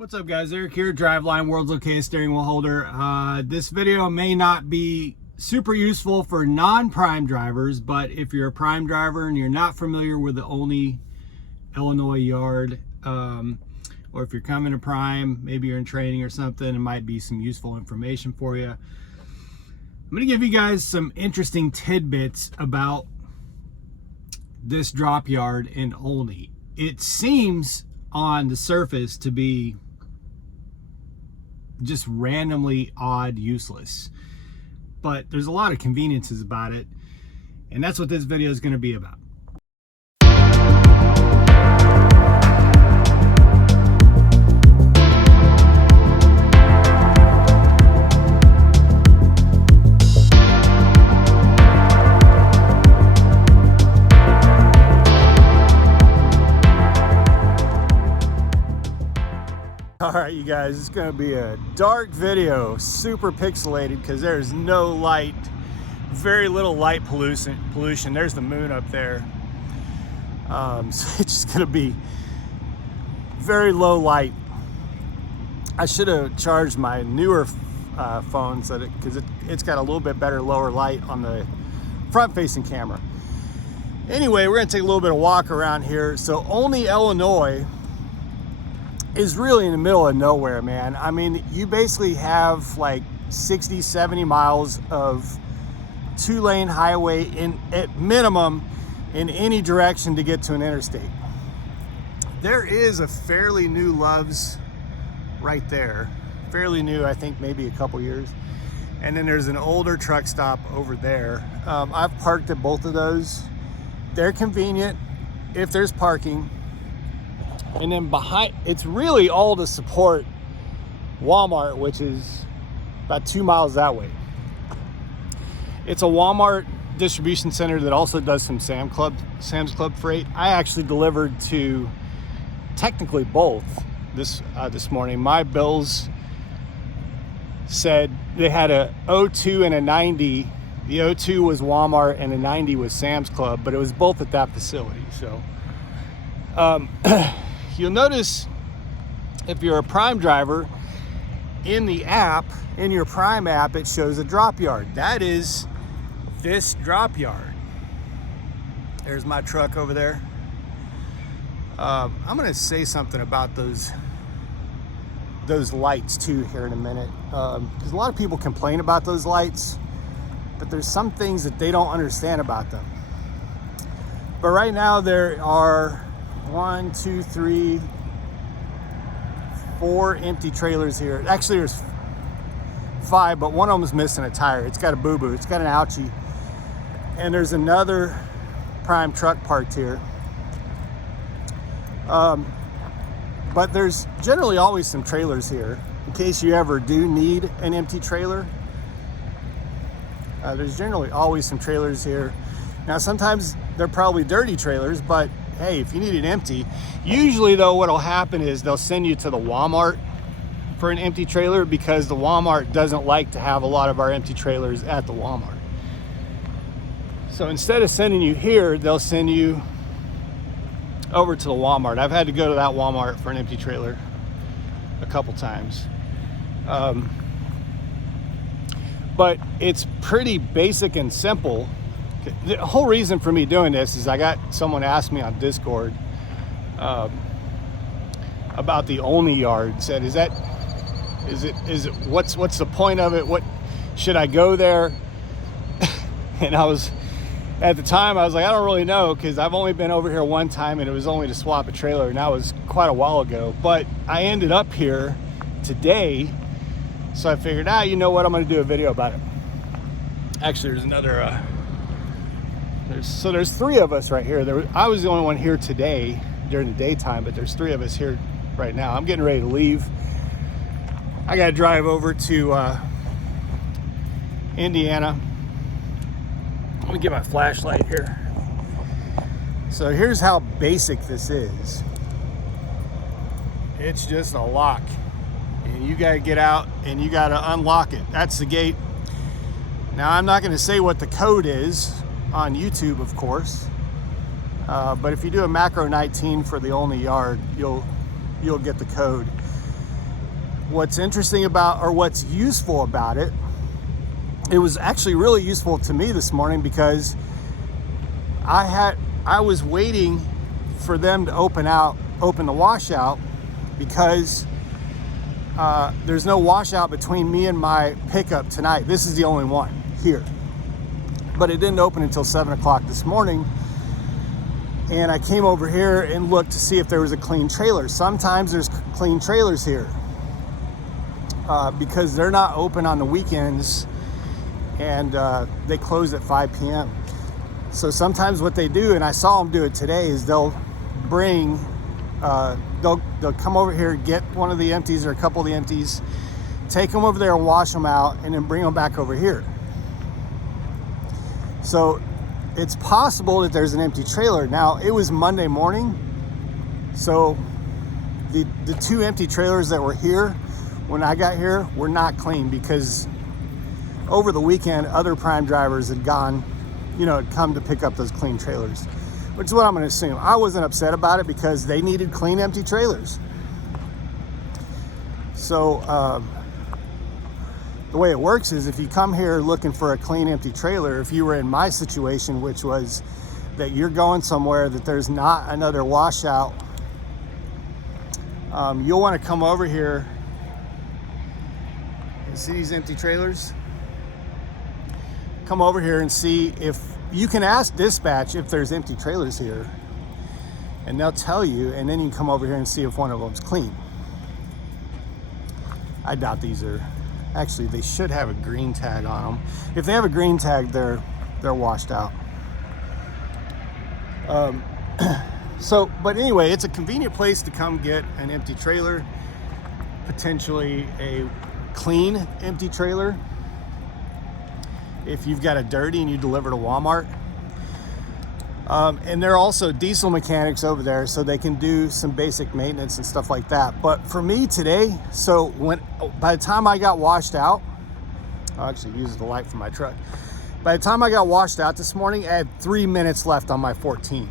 What's up, guys? Eric here, Driveline, world's okayest steering wheel holder. This video may not be super useful for non-prime drivers, but if you're a prime driver and you're not familiar with the Olney, Illinois yard, or if you're coming to prime, maybe you're in training or something, it might be some useful information for you. I'm going to give you guys some interesting tidbits about this drop yard in Olney. It seems on the surface to be just randomly odd, useless, but there's a lot of conveniences about it, and that's what this video is going to be about. All right, you guys, it's gonna be a dark video, super pixelated because there's no light, very little light pollution. There's the moon up there. So it's just gonna be very low light. I should have charged my newer phone so that, because it's got a little bit better lower light on the front-facing camera. Anyway, we're gonna take a little bit of walk around here. So Olney, Illinois is really in the middle of nowhere, man. I mean, you basically have like 60, 70 miles of two-lane highway at minimum in any direction to get to an interstate. There is a fairly new Love's right there. Fairly new, I think maybe a couple years. And then there's an older truck stop over there. I've parked at both of those. They're convenient if there's parking. And then behind, it's really all to support Walmart, which is about 2 miles that way. It's a Walmart distribution center that also does some Sam's Club freight. I actually delivered to technically both this morning. My bills said they had a 02 and a 90. The 02 was Walmart and the 90 was Sam's Club, but it was both at that facility. So you'll notice if you're a prime driver, in the app, in your prime app, it shows a drop yard. That is this drop yard. There's my truck over there. I'm gonna say something about those lights too here in a minute, because a lot of people complain about those lights, but there's some things that they don't understand about them. But right now there are 1, 2, 3, 4 empty trailers here. Actually, there's 5, but one of them is missing a tire. It's got a boo-boo. It's got an ouchie. And there's another prime truck parked here. But there's generally always some trailers here in case you ever do need an empty trailer. There's generally always some trailers here. Now, sometimes they're probably dirty trailers, but hey, if you need it empty, usually though what'll happen is they'll send you to the Walmart for an empty trailer, because the Walmart doesn't like to have a lot of our empty trailers at the Walmart. So instead of sending you here, they'll send you over to the Walmart. I've had to go to that Walmart for an empty trailer a couple times. But it's pretty basic and simple. The whole reason for me doing this is I got someone asked me on Discord about the Olney yard. Said, is it what's the point of it? What should I go there? And at the time I was like, I don't really know, because I've only been over here one time and it was only to swap a trailer, and that was quite a while ago. But I ended up here today, so I figured, you know what, I'm going to do a video about it. Actually, there's another. There's 3 of us right here. I was the only one here today during the daytime, but there's 3 of us here right now. I'm getting ready to leave. I got to drive over to Indiana. Let me get my flashlight here. So here's how basic this is. It's just a lock, and you got to get out and you got to unlock it. That's the gate. Now, I'm not going to say what the code is on YouTube, of course, but if you do a macro 19 for the Olney yard, you'll get the code. what's interesting about, or what's useful about it, it was actually really useful to me this morning because I was waiting for them to open the washout because there's no washout between me and my pickup tonight. This is the only one here, but it didn't open until 7 o'clock this morning. And I came over here and looked to see if there was a clean trailer. Sometimes there's clean trailers here because they're not open on the weekends, and they close at 5 p.m. So sometimes what they do, and I saw them do it today, is they'll come over here, get one of the empties or a couple of the empties, take them over there and wash them out, and then bring them back over here. So it's possible that there's an empty trailer. Now, it was Monday morning, so the 2 empty trailers that were here when I got here were not clean because over the weekend, other Prime drivers had gone, had come to pick up those clean trailers, which is what I'm going to assume. I wasn't upset about it because they needed clean, empty trailers. So the way it works is if you come here looking for a clean, empty trailer, if you were in my situation, which was that you're going somewhere that there's not another washout, you'll want to come over here. You see these empty trailers? Come over here and see if you can ask dispatch if there's empty trailers here, and they'll tell you, and then you can come over here and see if one of them's clean. I doubt these are. Actually, they should have a green tag on them. If they have a green tag, they're washed out. But anyway, it's a convenient place to come get an empty trailer, potentially a clean empty trailer. If you've got a dirty and you deliver to Walmart. And there are also diesel mechanics over there, so they can do some basic maintenance and stuff like that. But for me today, by the time I got washed out, I'll actually use the light from my truck. By the time I got washed out this morning, I had 3 minutes left on my 14.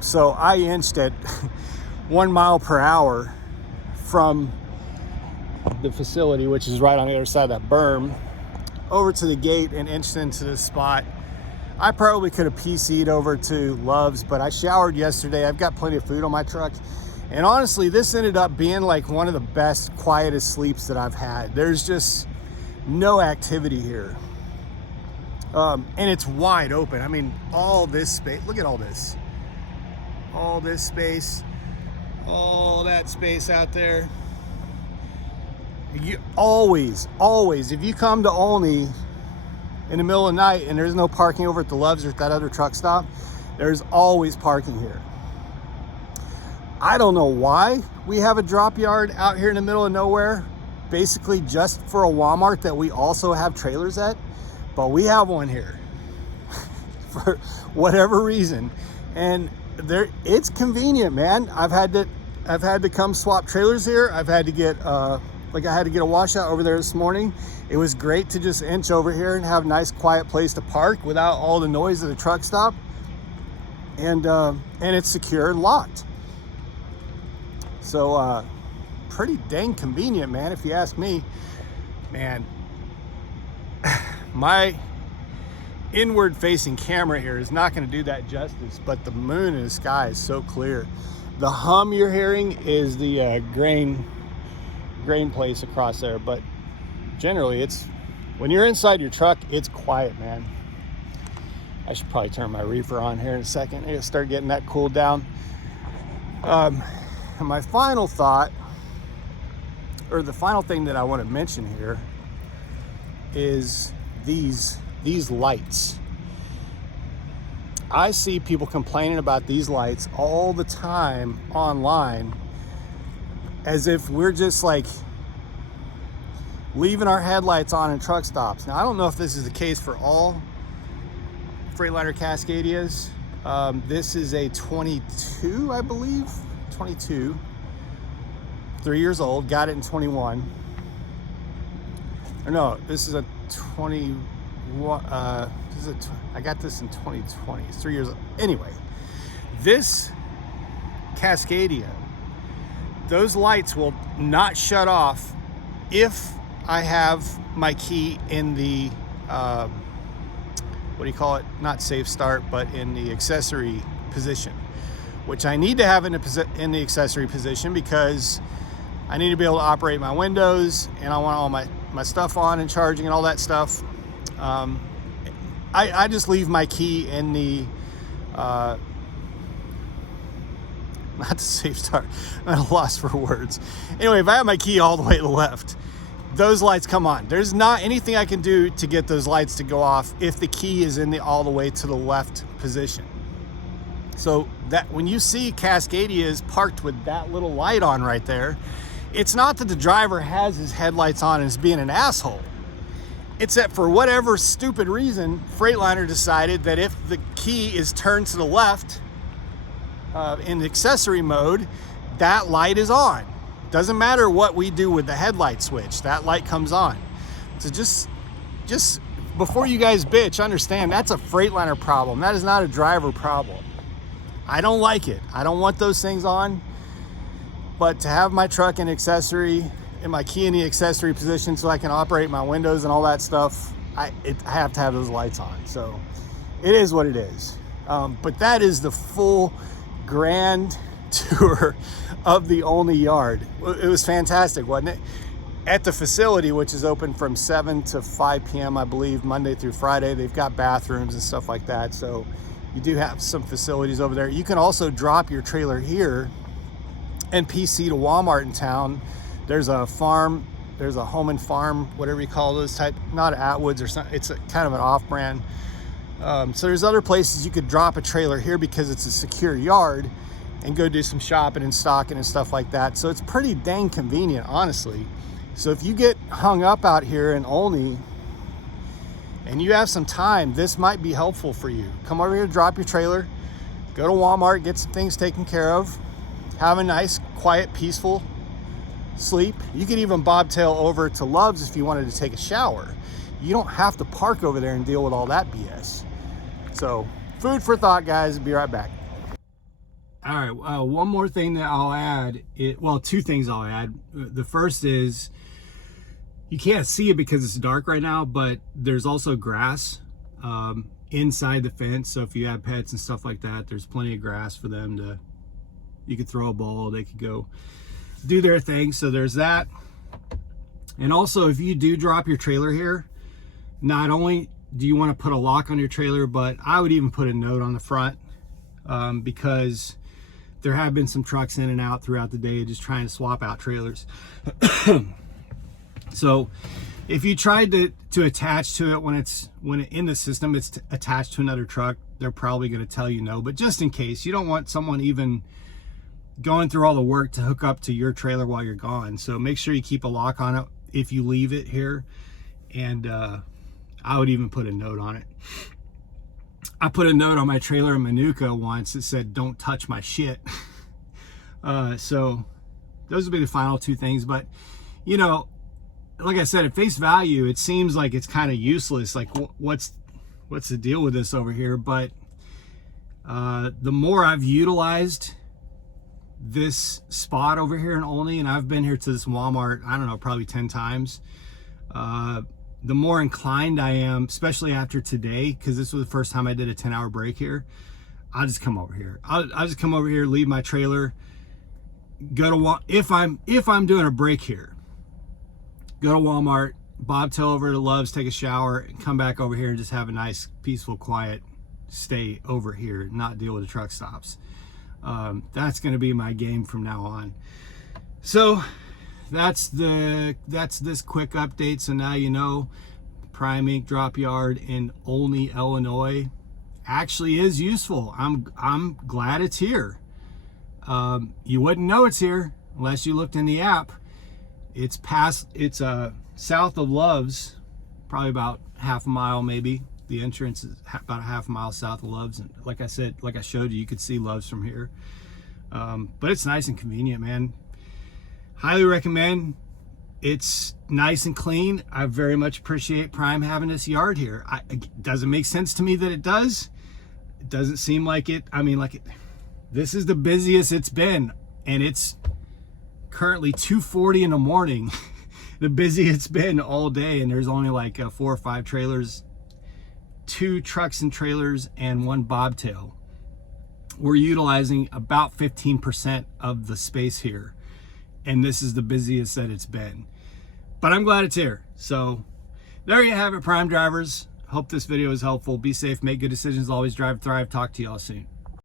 So I inched at 1 mile per hour from the facility, which is right on the other side of that berm, over to the gate and inched into the spot. I probably could have PC'd over to Love's, but I showered yesterday. I've got plenty of food on my truck. And honestly, this ended up being like one of the best, quietest sleeps that I've had. There's just no activity here. And it's wide open. I mean, all this space, look at all this. All this space, all that space out there. You always, if you come to Olney in the middle of the night and there's no parking over at the Love's or at that other truck stop, there's always parking here. I don't know why we have a drop yard out here in the middle of nowhere, basically just for a Walmart that we also have trailers at, but we have one here for whatever reason. And it's convenient, man. I've had to come swap trailers here. I've had to get I had to get a washout over there this morning. It was great to just inch over here and have a nice quiet place to park without all the noise of the truck stop. And it's secure and locked. So pretty dang convenient, man, if you ask me. Man, my inward facing camera here is not going to do that justice, but the moon in the sky is so clear. The hum you're hearing is the grain place across there, but generally when you're inside your truck, it's quiet, man. I should probably turn my reefer on here in a second. I gotta start getting that cooled down. And my final thought, or the final thing that I want to mention here, is these lights. I see people complaining about these lights all the time online, as if we're just like leaving our headlights on in truck stops. Now, I don't know if this is the case for all Freightliner Cascadias. This is a 22, I believe. 22. 3 years old. Got it in 21. Or no, this is a 21. I got this in 2020. 3 years old. Anyway, this Cascadia those lights will not shut off if I have my key in the, what do you call it? Not safe start, but in the accessory position, which I need to have in the accessory position because I need to be able to operate my windows, and I want all my stuff on and charging and all that stuff. I just leave my key in the, not the safe start. I'm at a loss for words. Anyway, if I have my key all the way to the left, those lights come on. There's not anything I can do to get those lights to go off if the key is in the all the way to the left position. So that when you see Cascadia is parked with that little light on right there, it's not that the driver has his headlights on and is being an asshole. It's that for whatever stupid reason, Freightliner decided that if the key is turned to the left in the accessory mode, that light is on. Doesn't matter what we do with the headlight switch, that light comes on. So just before you guys bitch, understand that's a Freightliner problem. That is not a driver problem. I don't like it. I don't want those things on. But to have my truck in accessory and my key in the accessory position so I can operate my windows and all that stuff, I have to have those lights on. So it is what it is. But that is the full grand tour of the Olney yard. It was fantastic, wasn't it? At the facility, which is open from 7 to 5 p.m., I believe, Monday through Friday. They've got bathrooms and stuff like that. So you do have some facilities over there. You can also drop your trailer here and PC to Walmart in town. There's a farm, there's a home and farm, whatever you call those type, not Atwoods or something. It's kind of an off-brand. So there's other places you could drop a trailer here because it's a secure yard and go do some shopping and stocking and stuff like that. So it's pretty dang convenient, honestly. So if you get hung up out here in Olney and you have some time, this might be helpful for you. Come over here, drop your trailer, go to Walmart, get some things taken care of, have a nice, quiet, peaceful sleep. You could even bobtail over to Love's if you wanted to take a shower. You don't have to park over there and deal with all that BS. So food for thought, guys. Be right back. All right, one more thing that I'll add, well, two things I'll add. The first is, you can't see it because it's dark right now, but there's also grass inside the fence. So if you have pets and stuff like that, there's plenty of grass for them to, you could throw a ball, they could go do their thing. So there's that. And also, if you do drop your trailer here, not only do you want to put a lock on your trailer, but I would even put a note on the front because there have been some trucks in and out throughout the day just trying to swap out trailers. So if you tried to attach to it when it in the system, it's attached to another truck, they're probably going to tell you no. But just in case, you don't want someone even going through all the work to hook up to your trailer while you're gone. So make sure you keep a lock on it if you leave it here. And I would even put a note on it. I put a note on my trailer in Manuka once that said, "Don't touch my shit." So those would be the final two things. But, you know, like I said, at face value, it seems like it's kind of useless. Like, what's the deal with this over here? But the more I've utilized this spot over here in Olney, and I've been here to this Walmart, I don't know, probably 10 times, the more inclined I am, especially after today, because this was the first time I did a 10-hour break here. I'll just come over here. I'll just come over here, leave my trailer, go to if I'm doing a break here, go to Walmart, bobtail over to Love's, take a shower, and come back over here and just have a nice, peaceful, quiet stay over here, not deal with the truck stops. That's going to be my game from now on. So that's this quick update. So now you know, Prime Ink Drop Yard in Olney, Illinois actually is useful. I'm glad it's here. You wouldn't know it's here unless you looked in the app. It's south of Love's, probably about half a mile maybe. The entrance is about a half a mile south of Love's. And like I said, like I showed you, you could see Love's from here. But it's nice and convenient, man. Highly recommend. It's nice and clean. I very much appreciate Prime having this yard here. It doesn't make sense to me that it does. It doesn't seem like it. I mean, this is the busiest it's been, and it's currently 2:40 in the morning, the busiest it's been all day, and there's only like 4 or 5 trailers, 2 trucks and trailers, and 1 bobtail. We're utilizing about 15% of the space here, and this is the busiest that it's been. But I'm glad it's here. So there you have it, Prime drivers. Hope this video is helpful. Be safe, make good decisions, always drive, thrive. Talk to y'all soon.